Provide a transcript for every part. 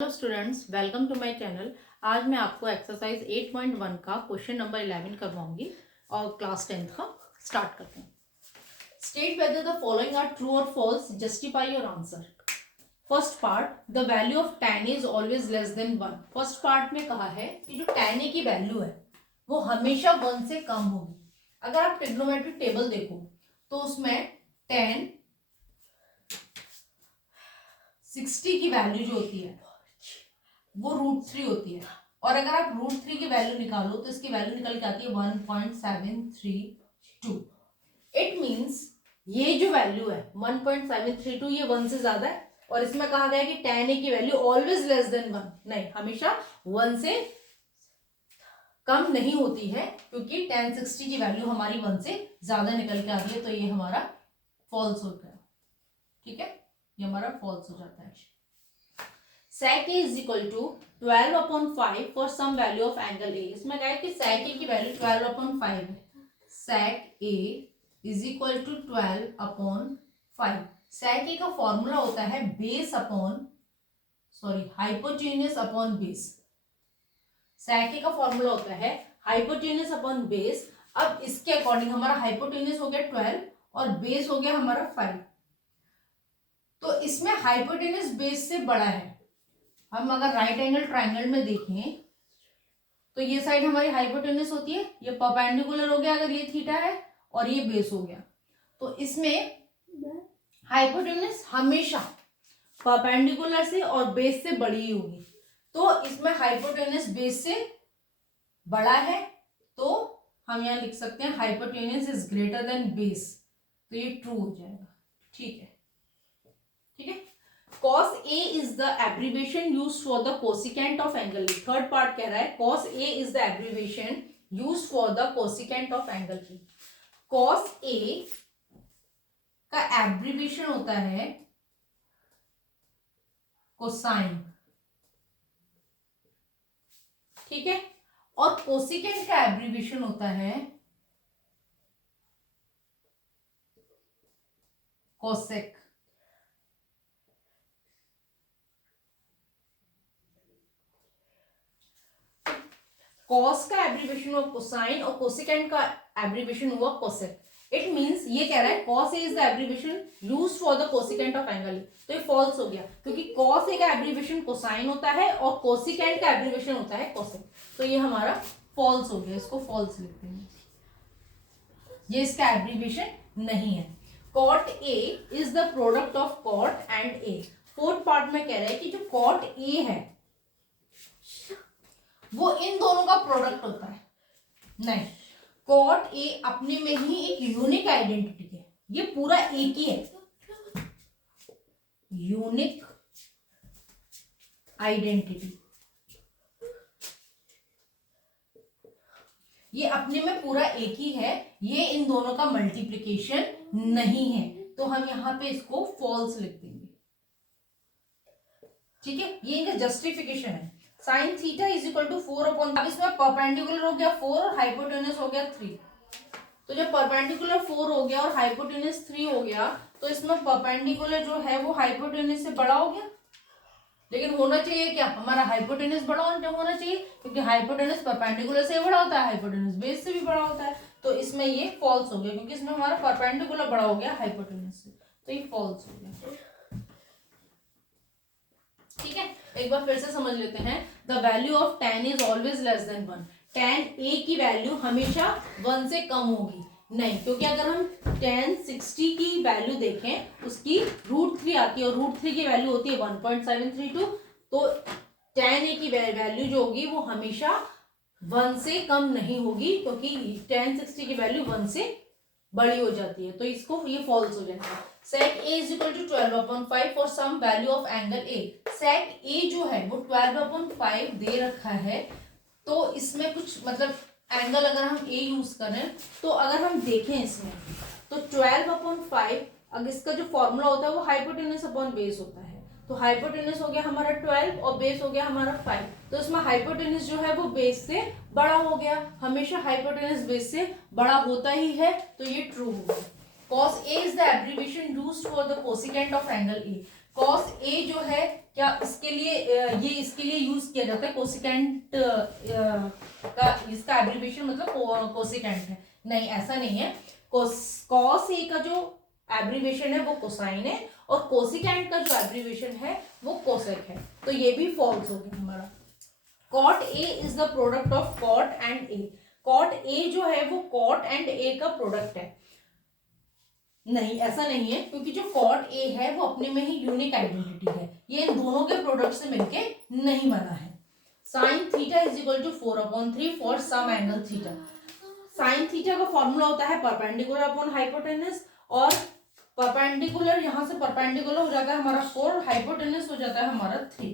Hello students, welcome to my channel. आज मैं आपको एक्सरसाइज 8.1 का क्वेश्चन नंबर 11 करवाऊंगी और क्लास 10th का स्टार्ट करते हैं। State whether the following are true और false, justify your answer. First part, the value of tan is always less than 1। First part में कहा है कि जो tan a की वैल्यू है वो हमेशा 1 से कम होगी। अगर आप ट्रिग्नोमेट्रिक टेबल देखो तो उसमें tan 60 की वैल्यू जो होती है वो √3 होती है, और अगर आप √3 की वैल्यू निकालो तो इसकी वैल्यू निकल के आती है 1.732। इट मींस ये जो वैल्यू है 1.732 ये 1 से ज्यादा है, और इसमें कहा गया है कि tan a की वैल्यू ऑलवेज लेस देन 1, नहीं, हमेशा 1 से कम नहीं होती है, क्योंकि tan 60 की वैल्यू हमारी 1 से ज्यादा निकल के आती है। तो ये हमारा फॉल्स हो गया। ठीक है, ये हमारा फॉल्स हो जाता है। sec a is equal to 12/5 for some value of angle a। इसमें क्या है कि sec a की वैल्यू 12/5 है। sec a is equal to 12/5। sec a का फॉर्मूला होता है base upon hypotenuse upon base. sec a का फॉर्मूला होता है हाइपोटेन्यूज अपॉन बेस। अब इसके अकॉर्डिंग हमारा हाइपोटेन्यूज हो गया 12 और बेस हो गया हमारा 5। तो इसमें हाइपोटेन्यूज बेस से बड़ा है। हम अगर राइट एंगल ट्राइंगल में देखें तो ये साइड हमारी हाइपोटेन्यूज होती है, ये परपेंडिकुलर हो गया अगर ये थीटा है, और ये बेस हो गया। तो इसमें हाइपोटेन्यूज हमेशा परपेंडिकुलर से और बेस से बड़ी ही होगी। तो इसमें हाइपोटेन्यूज बेस से बड़ा है, तो हम यहां लिख सकते हैं hypotenuse is greater than base. तो ये ट्रू हो जाएगा। ठीक है, ठीक है। cos A is the abbreviation used for the cosecant of angle A। Third part कह रहा है cos A is the abbreviation used for the cosecant of angle A। cos A का एब्रीविएशन होता है कोसाइन, ठीक है, और कोसिकेंट का एब्रीविएशन होता है कोसेक। कॉस का एब्रीविएशन हुआ कोसाइन और कोसिकेंट का एब्रीविएशन हुआ कोसेक। इट मींस ये कह रहा है cos A is the abbreviation used for the cosecant of angle A। तो ये फॉल्स हो गया, क्योंकि cos A का एब्रीविएशन कोसाइन होता है और कोसिकेंट का एब्रीविएशन होता है कोसेक। तो ये हमारा फॉल्स हो गया, इसको फॉल्स लिखते हैं, ये इसका एब्रीविएशन नहीं है। cot A is the product of cot and A। Fourth part में कह रहा है कि जो cot A है वो इन दोनों का प्रोडक्ट होता है। नहीं, cot A अपने में ही एक यूनिक आइडेंटिटी है, ये पूरा एक ही है, यूनिक आइडेंटिटी। ये अपने में पूरा एक ही है, ये इन दोनों का मल्टीप्लिकेशन नहीं है। तो हम यहां पे इसको फॉल्स लिख देंगे। ठीक है, ये इनका जस्टिफिकेशन है। Sine theta is equal to 4/, अब इसमें परपेंडिकुलर हो गया 4 और हाइपोटेन्यूज हो गया 3। तो जब परपेंडिकुलर 4 हो गया और हाइपोटेन्यूज 3 हो गया तो इसमें परपेंडिकुलर जो है वो हाइपोटेन्यूज से बड़ा हो गया। लेकिन होना चाहिए क्या, हमारा हाइपोटेन्यूज बड़ा होना चाहिए, क्योंकि हाइपोटेन्यूज परपेंडिकुलर से बड़ा होता है, हाइपोटेन्यूज बेस से भी बड़ा होता है। तो इसमें ये फॉल्स हो गया, क्योंकि इसमें हमारा परपेंडिकुलर बड़ा हो गया हाइपोटेन्यूज से, तो ये फॉल्स हो गया। ठीक है, एक बार फिर से समझ लेते हैं। The value of tan is always less than 1। tan A की वैल्यू हमेशा 1 से कम होगी, नहीं, क्योंकि अगर हम tan 60 की वैल्यू देखें उसकी √3 आती है और √3 की वैल्यू होती है 1.732। तो tan A की वैल्यू जो होगी वो हमेशा 1 से कम नहीं होगी, क्योंकि tan 60 की वैल्यू 1 से बड़ी हो जाती है। तो इसको ये फॉल्स हो जाएगा। sec A is equal to 12/5 for some value of angle A। sec A जो है वो 12/5 दे रखा है, तो इसमें कुछ मतलब एंगल अगर हम A यूज करें तो अगर हम देखें इसमें तो 12/5, अगर इसका जो फॉर्मूला होता है वो हाइपोटेन्यूज अपॉन बेस होता है। तो हाइपोटेन्यूज हो गया हमारा 12 और बेस हो गया हमारा 5। तो इसमें हाइपोटेन्यूज जो है वो बेस से बड़ा हो गया, हमेशा हाइपोटेन्यूज बेस से बड़ा होता ही है, तो ये ट्रू होगा। cos A is the abbreviation used for the cosecant of angle A। cos A जो है क्या इसके लिए ये इसके लिए यूज किया जाता है कोसिकेंट का, इसका एब्रिविएशन मतलब कोसिकेंट है? नहीं, ऐसा नहीं है। कॉस ए का जो एब्रिविएशन है वो कोसाइन है, और कोसिकेंट का जो एब्रिविएशन है वो कोसेक है। तो ये भी फॉल्स हो गया हमारा। Cot A is the product of cot and A. Cot A जो है वो कॉट एंड ए का प्रोडक्ट है। नहीं, ऐसा नहीं है, क्योंकि जो कॉट ए है वो अपने में ही यूनिक आइडेंटिटी है, ये इन दोनों के प्रोडक्ट से मिलके नहीं बना है। Sine theta is equal to 4/3 for some angle theta. Sine theta का फॉर्मूला होता है परपेंडिकुलर अपॉन हाइपोटेनस, और परपेंडिकुलर यहां से परपेंडिकुलर हो जाता है हमारा 4, हाइपोटेनस हो जाता है हमारा 3।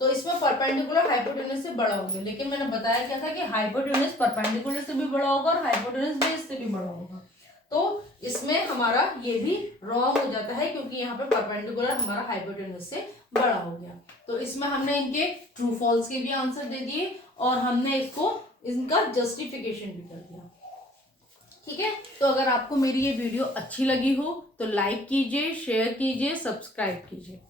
तो इसमें परपेंडिकुलर हाइपोटेनस से बड़ा हो गया, लेकिन मैंने बताया क्या था कि हाइपोटेनस परपेंडिकुलर से भी बड़ा होगा और हाइपोटेनस बेस से भी बड़ा होगा। तो इसमें हमारा ये भी रॉन्ग हो जाता है, क्योंकि यहाँ पे परपेंडिकुलर हमारा हाइपोटेनस से बड़ा हो गया। तो इसमें हमने इनके ट्रू फॉल्स के भी आंसर दे दिए, और हमने इसको इनका जस्टिफिकेशन भी कर दिया। ठीक है, तो अगर आपको मेरी ये वीडियो अच्छी लगी हो तो लाइक कीजिए, शेयर कीजिए, सब्सक्राइब कीजिए।